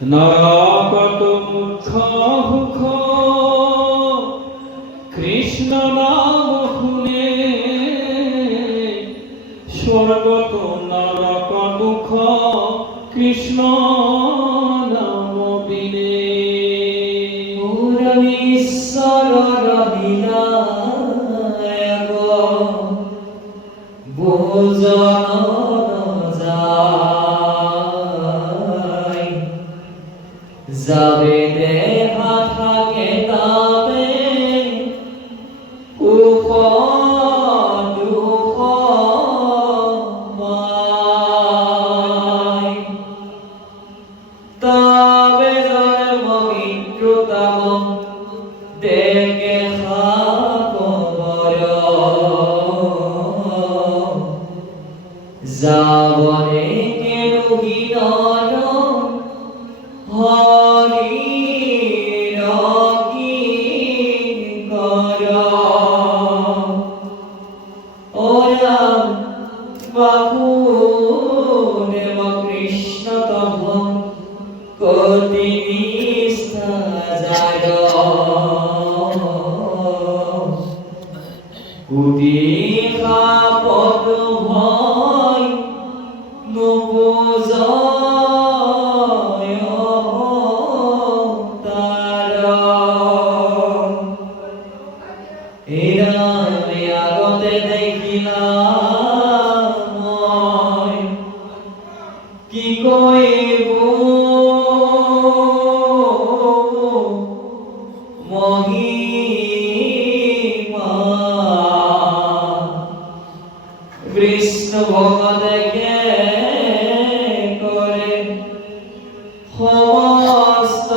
নরকত মুখ মুখ কৃষ্ণ নাম শুনে, স্বর্গত নরক দুঃখ কৃষ্ণ নাম বিনে। ঈশ্বরর বিনায়ক ভোজন যায়, যাবে দেহা থাকে তাবে উপ দুঃখ পায়। তবে জন্ম মৃত্যুতম দেখে খবর, যাবনে কেনুহীন হরির কিঙ্কর। ওরা বাহুদেব কৃষ্ণ তব কোটি নিষ্ঠা যায়, কোটি খাপত হয় নবজয় তার। এরা আমি আগতে দেখিলাম, কি কইব মহিমা। কৃষ্ণ ভগবানকে করে সমস্ত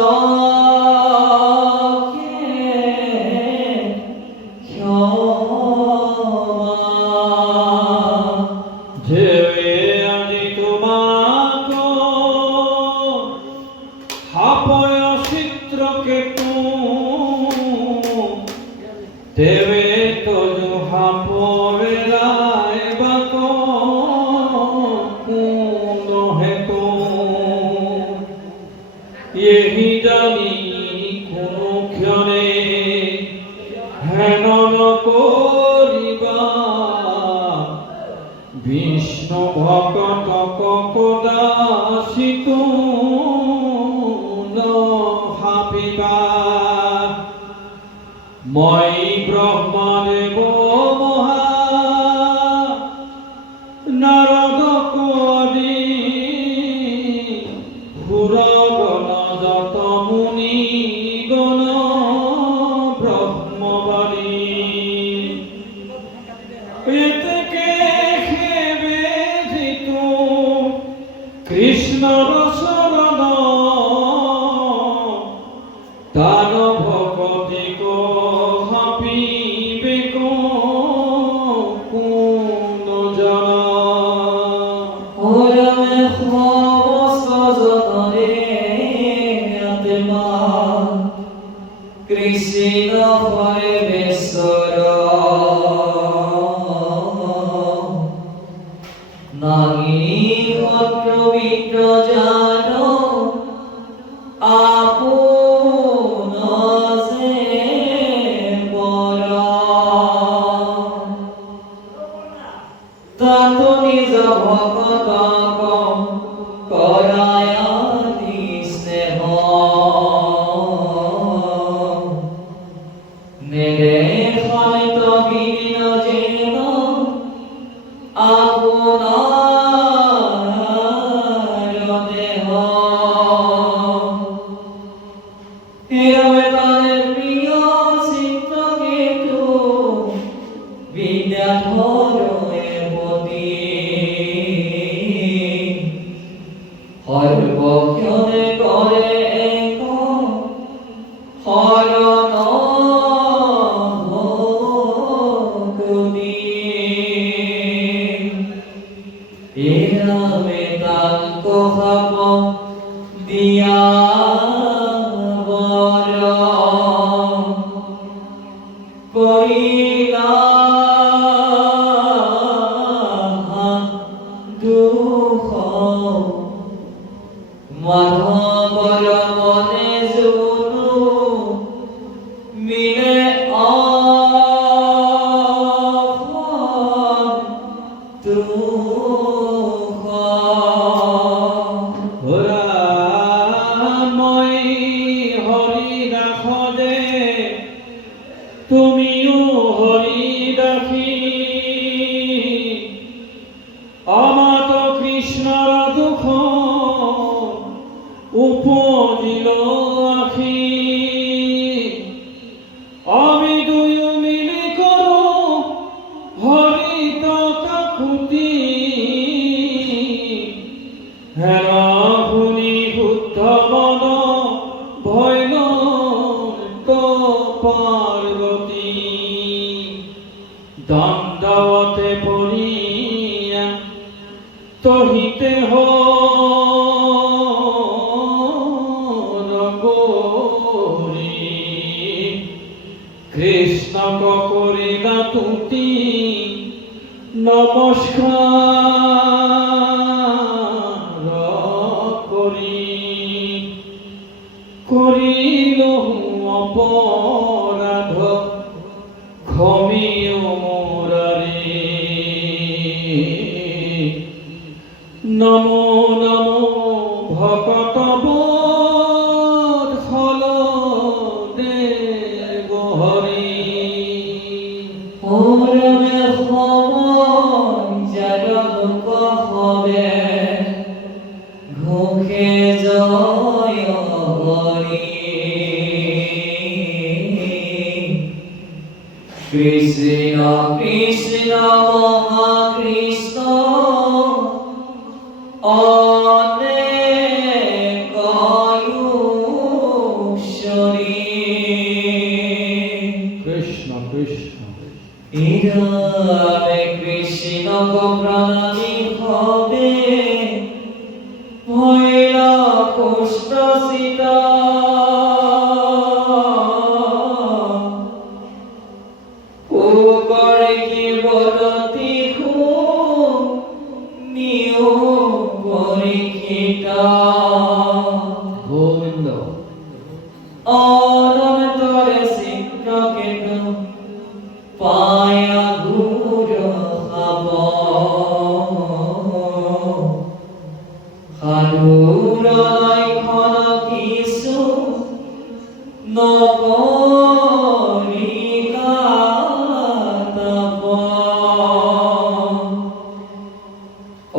ঢেউয়ে আনি তোমাক হাপয় চিত্রকেতু, দেবে তজু হাপরে রায় বাক কোন হেতু। এহি জানি কোন ক্ষণে হেন করিবা, বিষ্ণু ভকত কদাসিত হাপিবা। মই ব্রহ্মদেব মহা নারদ কদি, সুরগণ যত মুনি গণ ব্রহ্মবাণী। এতকে খেবে জিতু কৃষ্ণ রসরণ, তান ভকতি হাপিবে কোন জন। ওরমে সমস্ত জনরে আত্মা কৃষ্ণ হরে বেশ্বর, নাহি ভদ্র মিত্র জান আপন যে পর। তত নিজ ভকত করায় স্নেহ, নেড়ে হয়ত বিলীন যেন আপনার দেহ। এরমে তাদের প্রিয় চিত্রকেতু বিদ্যাধরের প্রতি, সর্বক্ষণে করে এক হরণ ভক্তি। এরমে তাঙ্ক ভাব দিয়া বর করিলা দুঃখ মাধব বলবনে জুনু মিলে আফান তুখা ওরা মই হরি রাখো দে তুমিও হরি রাখি অমাত কৃষ্ণর দুঃখ উপজিল আখি আমি দুয়ো মিলি করো হরিত কাকুতি হেরা শুনি শুদ্ধ মন ভৈল তো পার্বতী দণ্ডৱতে পৰিয়া তহিতে হৰি কৃষ্ণক কৰিলা তুতি নমস্কাৰ কৰিলহু অপৰাধ ক্ষমিও মুৰাৰী নমো নমো ভকত বৎসল দেৱ হৰি ওরমে খবর জাগক হবে ঘোষে জয় হরি কৃষ্ণ কৃষ্ণ মহাকৃষ্ণ অনেক কৃষ্ণ কৃষ্ণ ইরামে কৃষ্ণ প্রণামী হবে ভৈলা পুষ্ট সীতা করে কি বলতি নিও পরীক্ষিতা গোবিন্দ অনন্তরে শিক্ষকেত পায়া গুর খাব সাধুৰ লক্ষণ কিছু নকৰিলা তাপ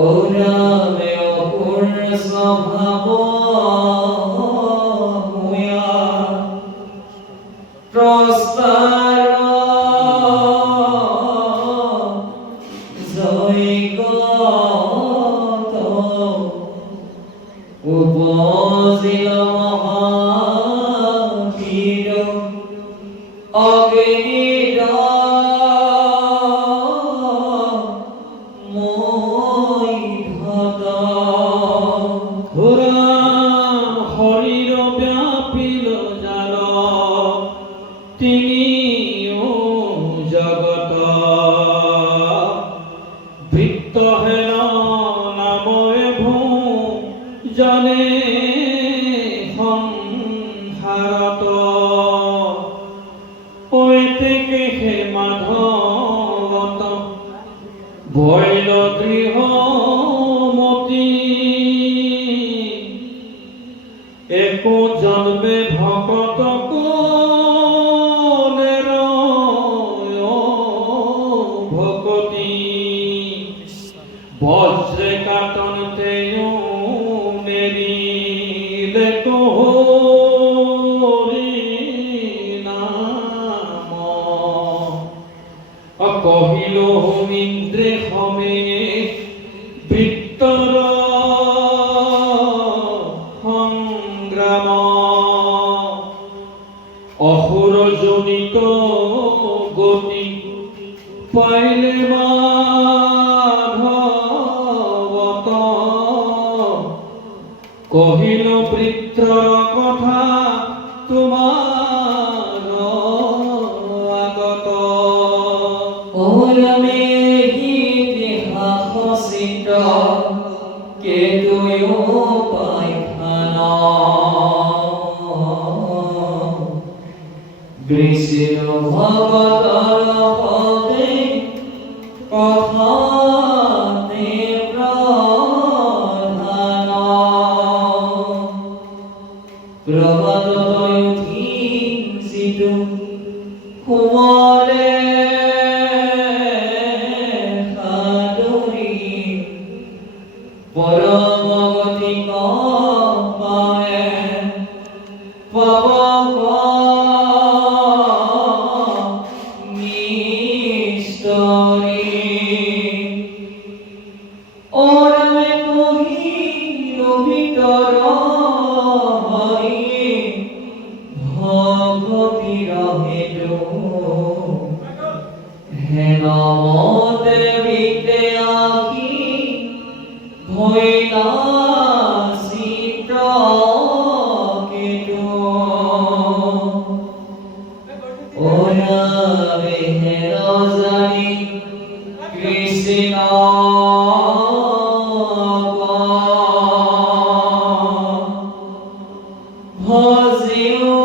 ঔৰামে অপুৰ স্বভাৱ হুয়া প্ৰস্তাৰ জয়গত উপজিল মহাবীৰ অগ্নিৰ মই ভত রাম হরির ব্যাপিল জাল তিনিও জগত বৃত্ত হেন নামে ভূ জানে সংসারত ঐতেকে হে মাধৱত বৈল দৃঢ় মতি একো জন্মে ভকত ভকতি বজ্রে কাটনতে মেরিলে হরি নাম কহিল ইন্দ্রে হমে বৃত্তর সংগ্রাম অসুর জনিত গতি পাইলে মাধৱত কহিল বৃত্তৰ কথা তোমাৰ আগত ওরমে ইতিহাস চিত্র কে তুই পাইখানা কৃষ্ণ ভগতর পদে কথাতে প্রধান প্রভাতয় উঠিছিতু কোমলে সাদৰি পৰমগতি পাৱে পাব মিষ্টৰি ওৰামে কহিল ভিতৰ হৈ ভগতিৰ হেতু হেন দেৱীতে আহি ভৈলা চিত্ৰ কেতু ওৰামে হেন জানি কৃষ্ণ ভজিও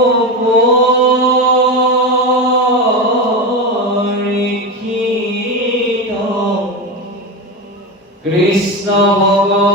পৰীক্ষিত কৃষ্ণ ভগৱান